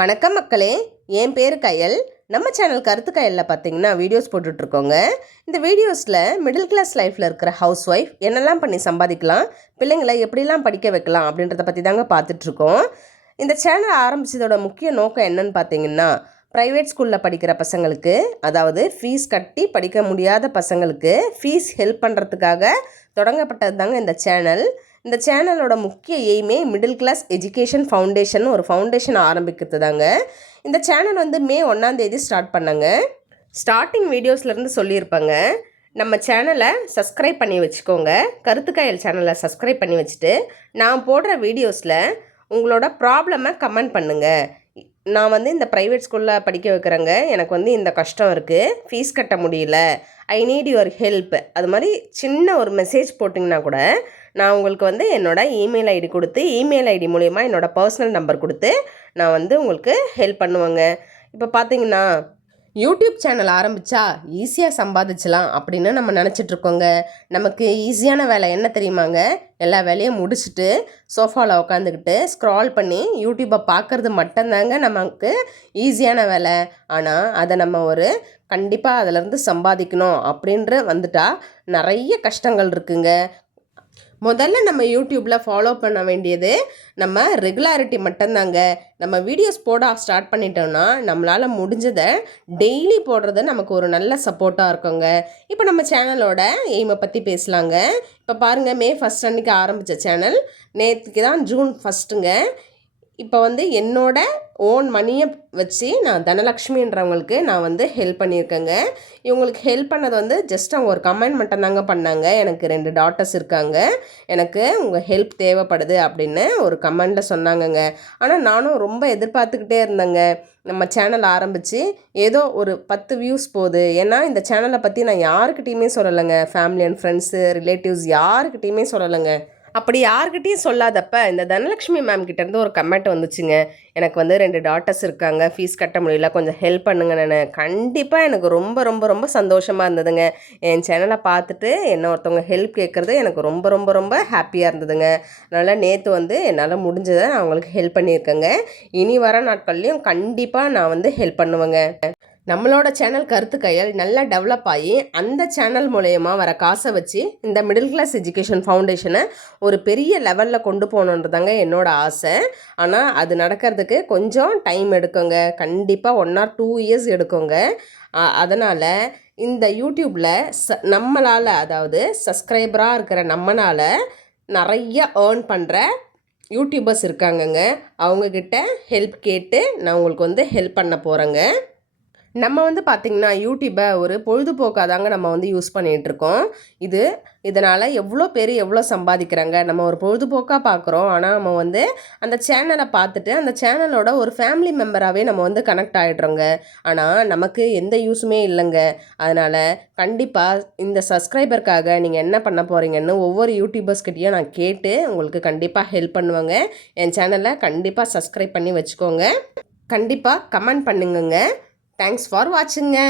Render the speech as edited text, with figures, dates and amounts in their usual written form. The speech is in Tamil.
வணக்கம் மக்களே, என் பேர் கயல். நம்ம சேனல் கருத்து கயலில் பார்த்தீங்கன்னா வீடியோஸ் போட்டுட்ருக்கோங்க. இந்த வீடியோஸில் மிடில் கிளாஸ் லைஃப்பில் இருக்கிற ஹவுஸ் ஒய்ஃப் என்னெல்லாம் பண்ணி சம்பாதிக்கலாம், பிள்ளைங்களை எப்படிலாம் படிக்க வைக்கலாம் அப்படின்றத பற்றி தாங்க பார்த்துட்ருக்கோம். இந்த சேனல் ஆரம்பித்ததோட முக்கிய நோக்கம் என்னன்னு பார்த்தீங்கன்னா, ப்ரைவேட் ஸ்கூலில் படிக்கிற பசங்களுக்கு, அதாவது ஃபீஸ் கட்டி படிக்க முடியாத பசங்களுக்கு ஃபீஸ் ஹெல்ப் பண்ணுறதுக்காக தொடங்கப்பட்டது தாங்க இந்த சேனல். இந்த சேனலோட முக்கிய எய்மே மிடில் கிளாஸ் எஜுகேஷன் ஃபவுண்டேஷன் ஒரு ஃபவுண்டேஷன் ஆரம்பிக்கிறது தாங்க. இந்த சேனல் மே 1 ஸ்டார்ட் பண்ணாங்க. ஸ்டார்டிங் வீடியோஸ்லேருந்து சொல்லியிருப்பாங்க, நம்ம சேனலை சப்ஸ்கிரைப் பண்ணி வச்சுக்கோங்க. கருத்துக்காயல் சேனலை சப்ஸ்கிரைப் பண்ணி வச்சுட்டு நான் போடுற வீடியோஸில் உங்களோட ப்ராப்ளமை கமெண்ட் பண்ணுங்கள். நான் இந்த ப்ரைவேட் ஸ்கூலில் படிக்க வைக்கிறேங்க, எனக்கு இந்த கஷ்டம் இருக்குது, ஃபீஸ் கட்ட முடியல, ஐ நீட் யுவர் ஹெல்ப், அது மாதிரி சின்ன ஒரு மெசேஜ் போட்டிங்கன்னா கூட நான் உங்களுக்கு என்னோடய இமெயில் ஐடி கொடுத்து, இமெயில் ஐடி மூலயமா என்னோடய பர்சனல் நம்பர் கொடுத்து நான் உங்களுக்கு ஹெல்ப் பண்ணுவேங்க. இப்போ பார்த்தீங்கன்னா யூடியூப் சேனல் ஆரம்பித்தா ஈஸியாக சம்பாதிச்சலாம் அப்படின்னு நம்ம நினச்சிட்ருக்கோங்க. நமக்கு ஈஸியான வேலை என்ன தெரியுமாங்க? எல்லா வேலையும் முடிச்சுட்டு சோஃபாவில் உட்காந்துக்கிட்டு ஸ்க்ரால் பண்ணி யூடியூப்பை பார்க்குறது மட்டும்தாங்க நமக்கு ஈஸியான வேலை. ஆனால் அதை நம்ம கண்டிப்பாக அதிலேருந்து சம்பாதிக்கணும் அப்படின்ற வந்துட்டால் நிறைய கஷ்டங்கள் இருக்குங்க. முதல்ல நம்ம யூடியூப்பில் ஃபாலோ பண்ண வேண்டியது நம்ம ரெகுலாரிட்டி மட்டும்தாங்க. நம்ம வீடியோஸ் போட ஸ்டார்ட் பண்ணிட்டோம்னா நம்மளால் முடிஞ்சதை டெய்லி போடுறது நமக்கு ஒரு நல்ல சப்போர்ட்டாக இருக்குங்க. இப்போ நம்ம சேனலோட எய்மை பற்றி பேசலாங்க. இப்போ பாருங்கள், May 1 அன்றைக்கி ஆரம்பித்த சேனல் நேற்றுக்கு தான் June 1ங்க. இப்போ என்னோட ஓன் மணியை வச்சு நான் தனலக்ஷ்மின்றவங்களுக்கு நான் ஹெல்ப் பண்ணியிருக்கேங்க. இவங்களுக்கு ஹெல்ப் பண்ணது ஜஸ்ட் அவங்க ஒரு கமெண்ட் மட்டும்தாங்க பண்ணாங்க. எனக்கு 2 டாட்டர்ஸ் இருக்காங்க, எனக்கு உங்கள் ஹெல்ப் தேவைப்படுது அப்படின்னு ஒரு கமெண்டில் சொன்னாங்கங்க. ஆனால் நானும் ரொம்ப எதிர்பார்த்துக்கிட்டே இருந்தேங்க. நம்ம சேனல் ஆரம்பித்து ஏதோ ஒரு 10 வியூஸ் போகுது. ஏன்னா இந்த சேனலை பற்றி நான் யாருக்கிட்டையுமே சொல்லலைங்க. ஃபேமிலி அண்ட் ஃப்ரெண்ட்ஸு, ரிலேட்டிவ்ஸ் யாருக்கிட்டையுமே சொல்லலைங்க. அப்படி யார்கிட்டையும் சொல்லாதப்ப இந்த தனலக்ஷ்மி மேம் கிட்டேருந்து ஒரு கமெண்ட் வந்துச்சுங்க. எனக்கு 2 டாட்டர்ஸ் இருக்காங்க, ஃபீஸ் கட்ட முடியல, கொஞ்சம் ஹெல்ப் பண்ணுங்க. நான் கண்டிப்பாக எனக்கு ரொம்ப ரொம்ப ரொம்ப சந்தோஷமாக இருந்ததுங்க. என் சேனலை பார்த்துட்டு என்ன ஒருத்தவங்க ஹெல்ப் கேட்குறது எனக்கு ரொம்ப ரொம்ப ரொம்ப ஹாப்பியாக இருந்ததுங்க. அதனால் நேற்று என்னால் முடிஞ்சதை நான் அவங்களுக்கு ஹெல்ப் பண்ணியிருக்கேங்க. இனி வர நாட்கள்லையும் கண்டிப்பாக நான் ஹெல்ப் பண்ணுவேங்க. நம்மளோட சேனல் கருத்து கையல் நல்லா டெவலப் ஆகி அந்த சேனல் மூலயமா வர காசை வச்சு இந்த மிடில் கிளாஸ் எஜுகேஷன் ஃபவுண்டேஷனை ஒரு பெரிய லெவலில் கொண்டு போகணுன்றதாங்க என்னோடய ஆசை. ஆனால் அது நடக்கிறதுக்கு கொஞ்சம் டைம் எடுக்குங்க. கண்டிப்பாக 1 or 2 years எடுக்குங்க. அதனால் இந்த யூடியூப்பில் நம்மளால், அதாவது சப்ஸ்கிரைபராக இருக்கிற நம்மளால் நிறைய ஏர்ன் பண்ணுற யூடியூபர்ஸ் இருக்காங்கங்க. அவங்கக்கிட்ட ஹெல்ப் கேட்டு நான் உங்களுக்கு ஹெல்ப் பண்ண போகிறேங்க. நம்ம பார்த்திங்கன்னா யூடியூப்பை ஒரு பொழுதுபோக்காக தாங்க நம்ம யூஸ் பண்ணிகிட்ருக்கோம். இதனால் எவ்வளோ பேர் எவ்வளோ சம்பாதிக்கிறாங்க, நம்ம ஒரு பொழுதுபோக்காக பார்க்குறோம். ஆனால் நம்ம அந்த சேனலை பார்த்துட்டு அந்த சேனலோட ஒரு ஃபேமிலி மெம்பராகவே நம்ம கனெக்ட் ஆகிடுறோங்க. ஆனால் நமக்கு எந்த யூஸுமே இல்லைங்க. அதனால் கண்டிப்பாக இந்த சப்ஸ்கிரைபருக்காக நீங்கள் என்ன பண்ண போகிறீங்கன்னு ஒவ்வொரு யூடியூபர்ஸ்கிட்டையும் நான் கேட்டு உங்களுக்கு கண்டிப்பாக ஹெல்ப் பண்ணுவேங்க. என் சேனலை கண்டிப்பாக சப்ஸ்கிரைப் பண்ணி வச்சுக்கோங்க. கண்டிப்பாக கமெண்ட் பண்ணுங்கங்க. Thanks for வாட்சிங்க.